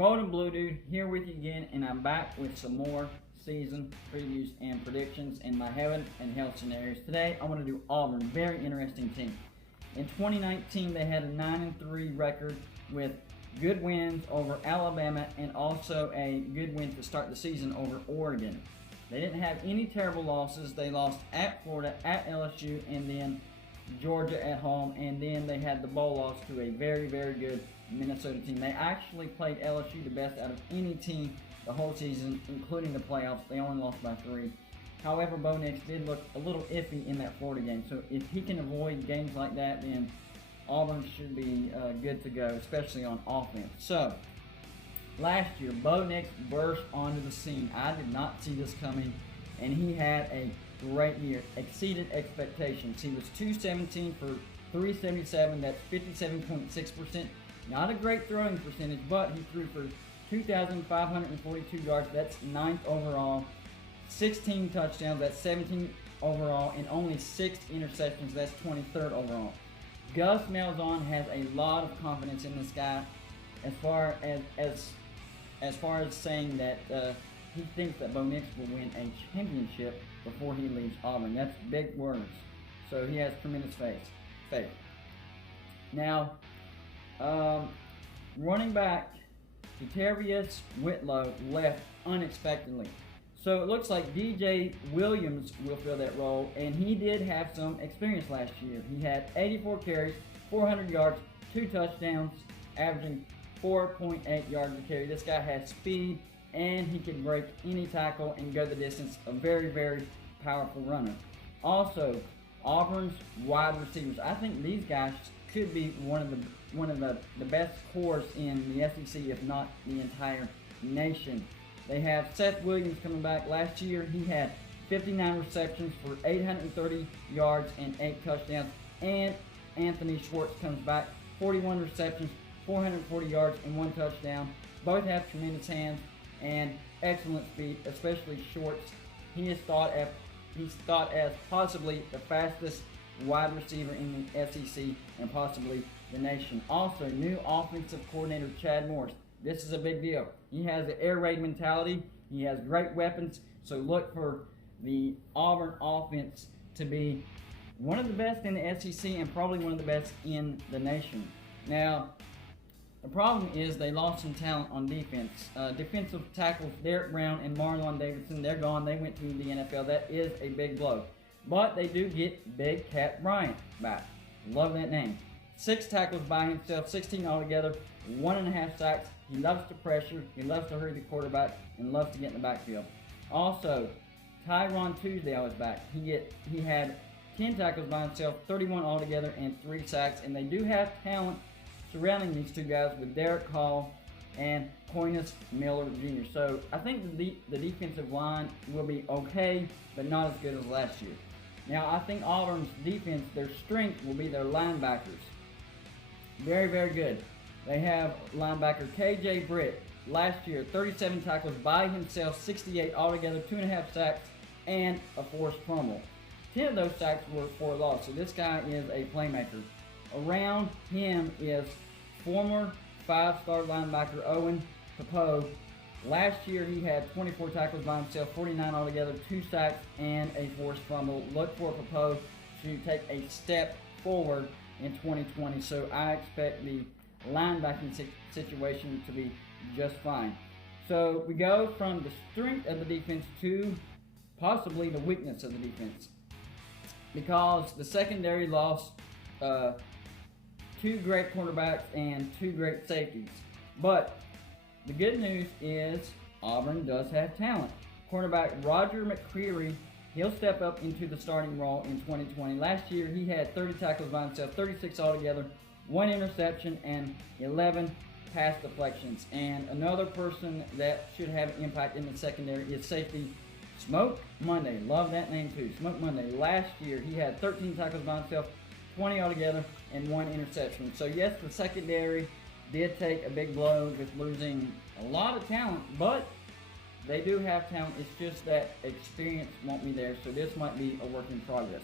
Golden Blue Dude here with you again, and I'm back with some more season previews and predictions in my heaven and hell scenarios. Today I want to do Auburn, very interesting team. In 2019 they had a 9-3 record with good wins over Alabama and also a good win to start the season over Oregon. They didn't have any terrible losses. They lost at Florida, at LSU, and then Georgia at home, and then they had the bowl loss to a very, very good Minnesota team. They actually played LSU the best out of any team the whole season, including the playoffs. They only lost by 3. However, Bo Nix did look a little iffy in that Florida game, so if he can avoid games like that, then Auburn should be good to go, especially on offense. So, last year, Bo Nix burst onto the scene. I did not see this coming, and he had a great year, exceeded expectations. He was 217 for 377, that's 57.6%. Not a great throwing percentage, but he threw for 2,542 yards, that's 9th overall, 16 touchdowns, that's 17 overall, and only 6 interceptions, that's 23rd overall. Gus Malzahn has a lot of confidence in this guy as far as saying that he thinks that Bo Nix will win a championship before he leaves Auburn. That's big words. So he has tremendous faith. Now, running back Tervius Whitlow left unexpectedly. So it looks like DJ Williams will fill that role, and he did have some experience last year. He had 84 carries, 400 yards, 2 touchdowns, averaging 4.8 yards a carry. This guy has speed, and he can break any tackle and go the distance. A very, very powerful runner. Also, Auburn's wide receivers. I think these guys could be one of the best cores in the SEC, if not the entire nation. They have Seth Williams coming back. Last year, he had 59 receptions for 830 yards and 8 touchdowns. And Anthony Schwartz comes back, 41 receptions, 440 yards, and 1 touchdown. Both have tremendous hands and excellent speed, especially Schwartz. He's thought as possibly the fastest wide receiver in the SEC and possibly the nation. Also, new offensive coordinator Chad Morris. This is a big deal. He has the air raid mentality. He has great weapons. So look for the Auburn offense to be one of the best in the SEC and probably one of the best in the nation. Now, the problem is they lost some talent on defense. Defensive tackles Derek Brown and Marlon Davidson, they're gone. They went to the NFL. That is a big blow. But they do get Big Cat Bryant back. Love that name. 6 tackles by himself, 16 altogether, 1.5 sacks. He loves to pressure. He loves to hurry the quarterback and loves to get in the backfield. Also, Tyron Tuesday was back. He had 10 tackles by himself, 31 altogether, and 3 sacks. And they do have talent surrounding these two guys with Derek Hall and Coinus Miller Jr. So I think the defensive line will be okay, but not as good as last year. Now I think Auburn's defense, their strength will be their linebackers. Very, very good. They have linebacker KJ Britt. Last year, 37 tackles by himself, 68 altogether, 2.5 sacks, and a forced fumble. 10 of those sacks were for a loss, so this guy is a playmaker. Around him is former 5-star linebacker Owen Popo. Last year he had 24 tackles by himself, 49 altogether, 2 sacks, and a forced fumble. Look for Popo to take a step forward in 2020, so I expect the linebacking situation to be just fine. So we go from the strength of the defense to possibly the weakness of the defense, because the secondary lost 2 great quarterbacks and 2 great safeties. But the good news is Auburn does have talent. Quarterback Roger Mccreary, he'll step up into the starting role in 2020. Last year he had 30 tackles by himself, 36 altogether, 1 interception, and 11 pass deflections. And another person that should have an impact in the secondary is safety Smoke Monday. Love that name too, Smoke Monday. Last year he had 13 tackles by himself, 20 altogether, and 1 interception. So yes, the secondary did take a big blow with losing a lot of talent, but they do have talent. It's just that experience won't be there, so this might be a work in progress.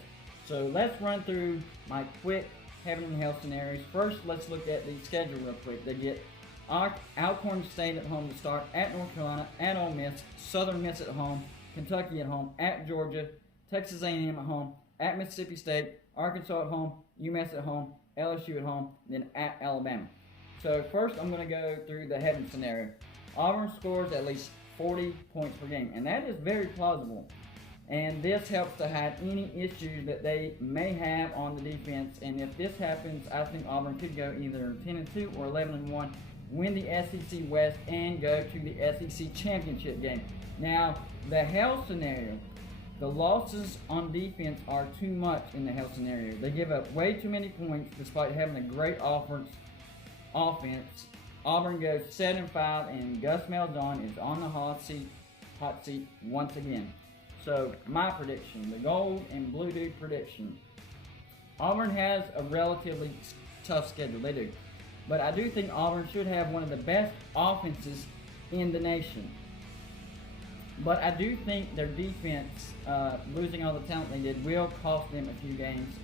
So let's run through my quick heaven and hell scenarios. First, let's look at the schedule real quick. They get Alcorn State at home to start, at North Carolina, at Ole Miss, Southern Miss at home, Kentucky at home, at Georgia, Texas A&M at home, at Mississippi State, Arkansas at home, UMass at home, LSU at home, then at Alabama. So first I'm going to go through the heading scenario. Auburn scores at least 40 points per game, and that is very plausible. And this helps to hide any issues that they may have on the defense. And if this happens, I think Auburn could go either 10-2 or 11-1, win the SEC West, and go to the SEC championship game. Now, the hell scenario, the losses on defense are too much in the hell scenario. They give up way too many points despite having a great offense. Auburn goes 7-5, and Gus Malzahn is on the hot seat once again. So, my prediction, the gold and blue dude prediction. Auburn has a relatively tough schedule, they do. But I do think Auburn should have one of the best offenses in the nation. But I do think their defense, losing all the talent they did, will cost them a few games.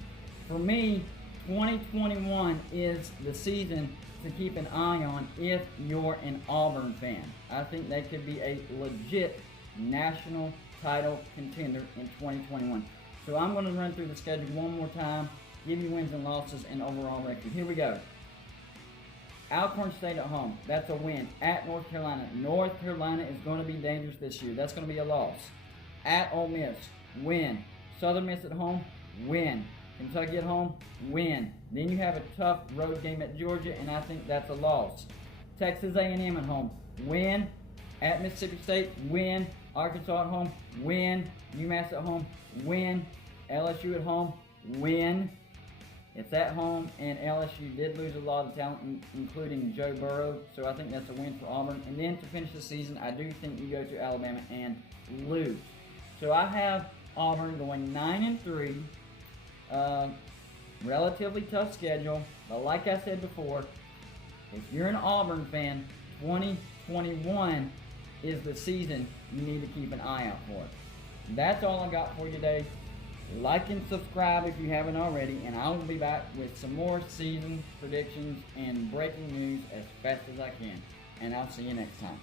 For me, 2021 is the season to keep an eye on if you're an Auburn fan. I think they could be a legit national title contender in 2021. So I'm going to run through the schedule one more time, give you wins and losses and overall record. Here we go. Alcorn State at home, that's a win. At North Carolina, North Carolina is going to be dangerous this year. That's going to be a loss. At Ole Miss, win. Southern Miss at home, win. Kentucky at home, win. Then you have a tough road game at Georgia, and I think that's a loss. Texas A&M at home, win. At Mississippi State, win. Arkansas at home, win. UMass at home, win. LSU at home, win. It's at home, and LSU did lose a lot of talent, including Joe Burrow, so I think that's a win for Auburn. And then to finish the season, I do think you go to Alabama and lose. So I have Auburn going 9-3, relatively tough schedule, but like I said before, if you're an Auburn fan, 2021 is the season you need to keep an eye out for. That's all I got for you today. Like and subscribe if you haven't already, and I will be back with some more season predictions and breaking news as fast as I can. And I'll see you next time.